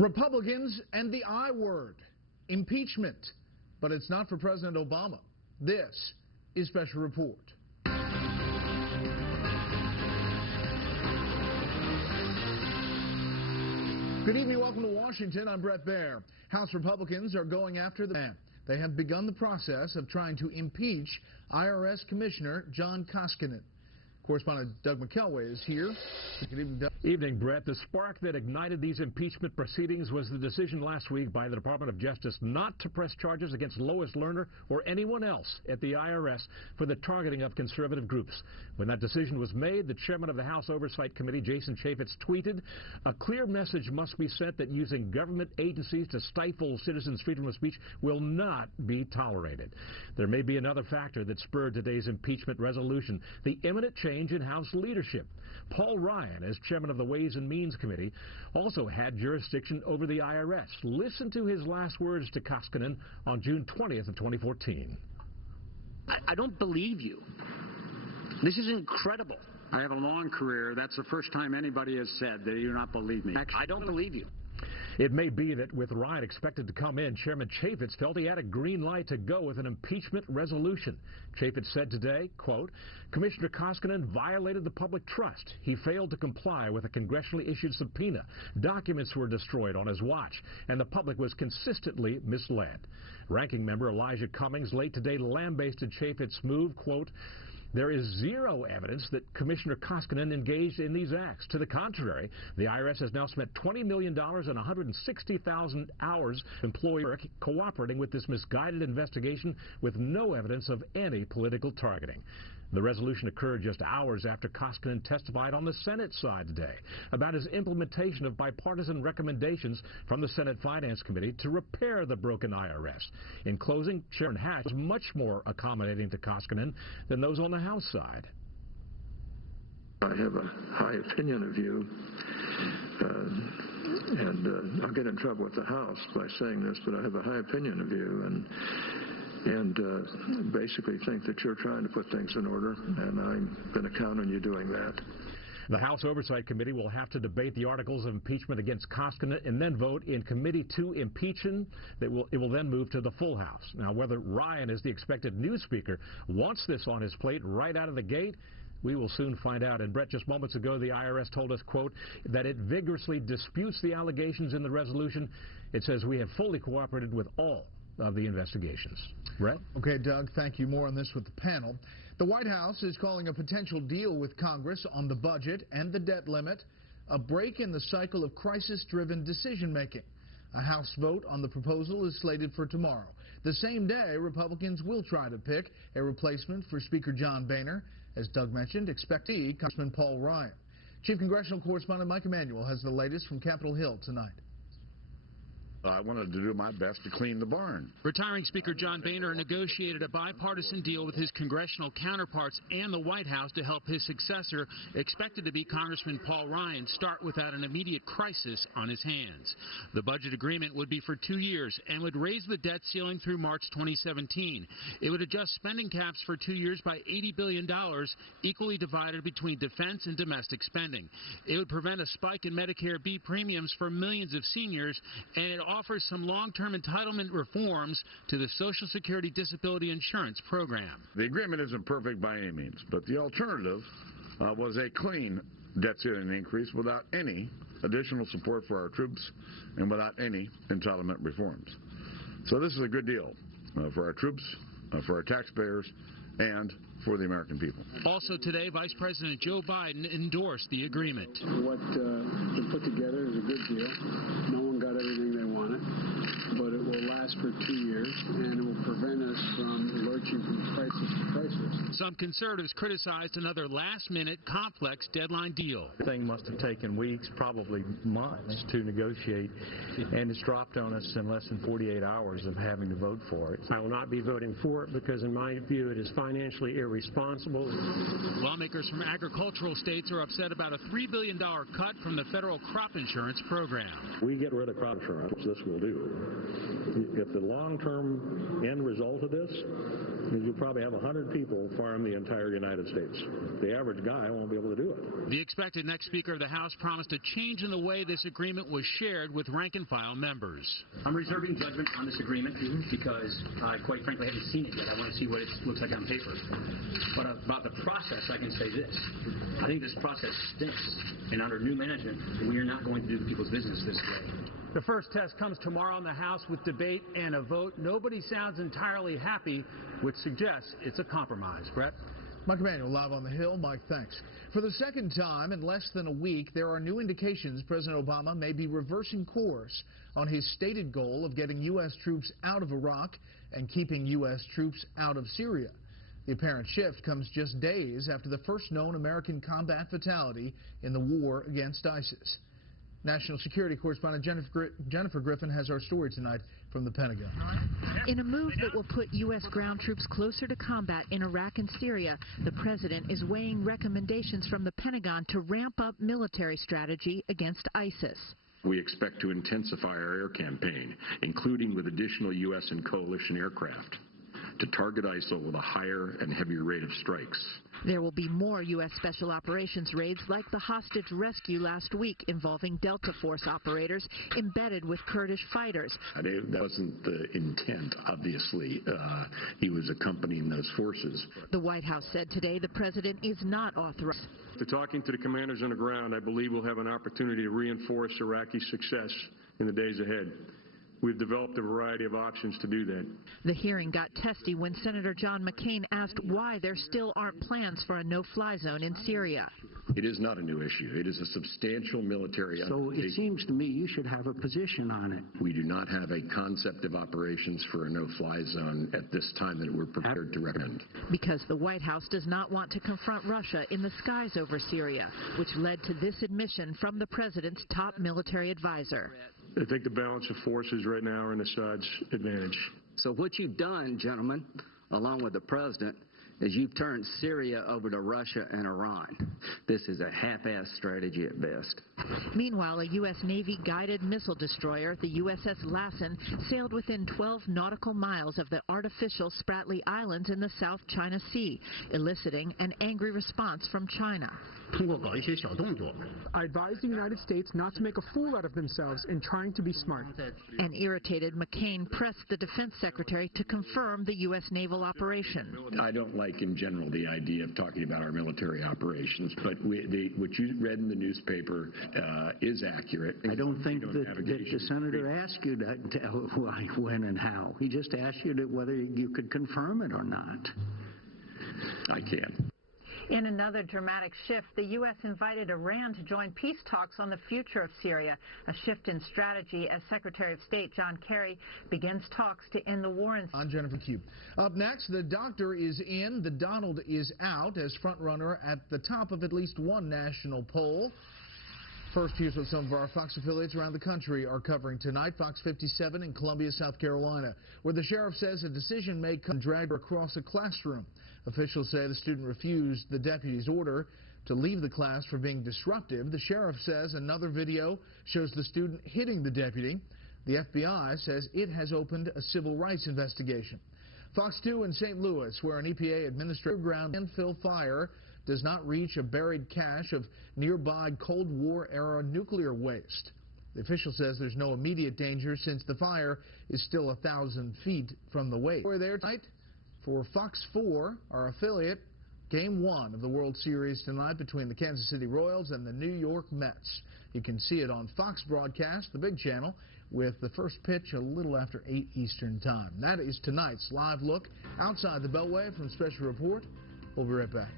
Republicans and the I word, impeachment. But it's not for President Obama. This is Special Report. Good evening. Welcome to Washington. I'm Brett Baer. House Republicans are going after the man. They have begun the process of trying to impeach IRS Commissioner John Koskinen. Correspondent Doug McKelway is here. Good evening, Doug. Evening, Brett. The spark that ignited these impeachment proceedings was the decision last week by the Department of Justice not to press charges against Lois Lerner or anyone else at the IRS for the targeting of conservative groups. When that decision was made, the chairman of the House Oversight Committee, Jason Chaffetz, tweeted, "A clear message must be sent that using government agencies to stifle citizens' freedom of speech will not be tolerated." There may be another factor that spurred today's impeachment resolution, the imminent change in House leadership. Paul Ryan, as chairman of the Ways and Means Committee, also had jurisdiction over the IRS. Listen to his last words to Koskinen on June 20th of 2014. I don't believe you. This is incredible. I have a long career. That's the first time anybody has said that you do not believe me. I don't believe you. It may be that with Ryan expected to come in, Chairman Chaffetz felt he had a green light to go with an impeachment resolution. Chaffetz said today, quote, "Commissioner Koskinen violated the public trust. He failed to comply with a congressionally issued subpoena. Documents were destroyed on his watch, and the public was consistently misled." Ranking member Elijah Cummings late today lambasted Chaffetz's move, quote, "There is zero evidence that Commissioner Koskinen engaged in these acts. To the contrary, the IRS has now spent $20 million and 160,000 hours employee work cooperating with this misguided investigation with no evidence of any political targeting." The resolution occurred just hours after Koskinen testified on the Senate side today about his implementation of bipartisan recommendations from the Senate Finance Committee to repair the broken IRS. In closing, Chairman Hatch was much more accommodating to Koskinen than those on the House side. I have a high opinion of you, and I'll get in trouble with the House by saying this, but I have a high opinion of you, and basically think that you're trying to put things in order, and I'm going to count on you doing that. The House Oversight Committee will have to debate the articles of impeachment against Koskinen and then vote in committee to impeach him. It will then move to the full House. Now, whether Ryan, as the expected new Speaker, wants this on his plate right out of the gate, we will soon find out. And Brett, just moments ago, the IRS told us, quote, that it vigorously disputes the allegations in the resolution. It says we have fully cooperated with all of the investigations. Brett? Okay, Doug, thank you. More on this with the panel. The White House is calling a potential deal with Congress on the budget and the debt limit a break in the cycle of crisis-driven decision-making. A House vote on the proposal is slated for tomorrow. The same day, Republicans will try to pick a replacement for Speaker John Boehner. As Doug mentioned, expect to see Congressman Paul Ryan. Chief Congressional Correspondent Mike Emanuel has the latest from Capitol Hill tonight. I wanted to do my best to clean the barn. Retiring Speaker John Boehner negotiated a bipartisan deal with his congressional counterparts and the White House to help his successor, expected to be Congressman Paul Ryan, start without an immediate crisis on his hands. The budget agreement would be for 2 years and would raise the debt ceiling through March 2017. It would adjust spending caps for 2 years by $80 billion, equally divided between defense and domestic spending. It would prevent a spike in Medicare B premiums for millions of seniors, and it offers some long-term entitlement reforms to the Social Security Disability Insurance Program. The agreement isn't perfect by any means, but the alternative was a clean debt ceiling increase without any additional support for our troops and without any entitlement reforms. So this is a good deal for our troops, for our taxpayers, and for the American people. Also today, Vice President Joe Biden endorsed the agreement. What been put together is a good deal. No one got everything they wanted, but it will last for 2 years, and it will prevent us from lurching from crisis to crisis. Some conservatives criticized another last-minute, complex deadline deal. The thing must have taken weeks, probably months, to negotiate, and it's dropped on us in less than 48 hours of having to vote for it. I will not be voting for it because, in my view, it is financially irresponsible. Lawmakers from agricultural states are upset about a $3 billion cut from the federal crop insurance program. We get rid of crop insurance, this will do. If the long-term end result of of this is you'll probably have 100 people farm the entire United States. The average guy won't be able to do it. The expected next Speaker of the House promised a change in the way this agreement was shared with rank-and-file members. I'm reserving judgment on this agreement because I, quite frankly, haven't seen it yet. I want to see what it looks like on paper. But about the process, I can say this. I think this process stinks, and under new management, we are not going to do the people's business this way. The first test comes tomorrow in the House with debate and a vote. Nobody sounds entirely happy, which suggests it's a compromise. Brett? Mike Emanuel, live on the Hill. Mike, thanks. For the second time in less than a week, there are new indications President Obama may be reversing course on his stated goal of getting U.S. troops out of Iraq and keeping U.S. troops out of Syria. The apparent shift comes just days after the first known American combat fatality in the war against ISIS. National Security Correspondent Jennifer Griffin has our story tonight from the Pentagon. In a move that will put U.S. ground troops closer to combat in Iraq and Syria, the president is weighing recommendations from the Pentagon to ramp up military strategy against ISIS. We expect to intensify our air campaign, including with additional U.S. and coalition aircraft, to target ISIL with a higher and heavier rate of strikes. There will be more U.S. Special Operations raids like the hostage rescue last week involving Delta Force operators embedded with Kurdish fighters. That wasn't the intent, obviously. He was accompanying those forces. The White House said today the president is not authorized. After talking to the commanders on the ground, I believe we'll have an opportunity to reinforce Iraqi success in the days ahead. We've developed a variety of options to do that. The hearing got testy when Senator John McCain asked why there still aren't plans for a no-fly zone in Syria. It is not a new issue. It is a substantial military So it seems to me you should have a position on it. We do not have a concept of operations for a no-fly zone at this time that we're prepared to recommend. Because the White House does not want to confront Russia in the skies over Syria, which led to this admission from the president's top military advisor. I think the balance of forces right now are in Assad's advantage. So what you've done, gentlemen, along with the president, is you've turned Syria over to Russia and Iran. This is a half-assed strategy at best. Meanwhile, a U.S. Navy guided missile destroyer, the USS Lassen, sailed within 12 nautical miles of the artificial Spratly Islands in the South China Sea, eliciting an angry response from China. I advise the United States not to make a fool out of themselves in trying to be smart. An irritated McCain pressed the defense secretary to confirm the U.S. naval operation. I don't like, in general, the idea of talking about our military operations, but what you read in the newspaper is accurate. I don't think that the senator asked you to tell why, when, and how. He just asked you whether you could confirm it or not. I can. In another dramatic shift, the U.S. invited Iran to join peace talks on the future of Syria, a shift in strategy as Secretary of State John Kerry begins talks to end the war in Syria. I'm Jennifer Cube. Up next, the doctor is in, the Donald is out as frontrunner at the top of at least one national poll. First, here's what some of our Fox affiliates around the country are covering tonight. Fox 57 in Columbia, South Carolina, where the sheriff says a decision may come dragged across a classroom. Officials say the student refused the deputy's order to leave the class for being disruptive. The sheriff says another video shows the student hitting the deputy. The FBI says it has opened a civil rights investigation. Fox 2 in St. Louis, where an EPA administrator ground landfill fire does not reach a buried cache of nearby Cold War-era nuclear waste. The official says there's no immediate danger since the fire is still 1,000 feet from the waste. We're there tonight for Fox 4, our affiliate. Game 1 of the World Series tonight between the Kansas City Royals and the New York Mets. You can see it on Fox broadcast, the big channel, with the first pitch a little after 8 Eastern time. That is tonight's live look outside the Beltway from Special Report. We'll be right back.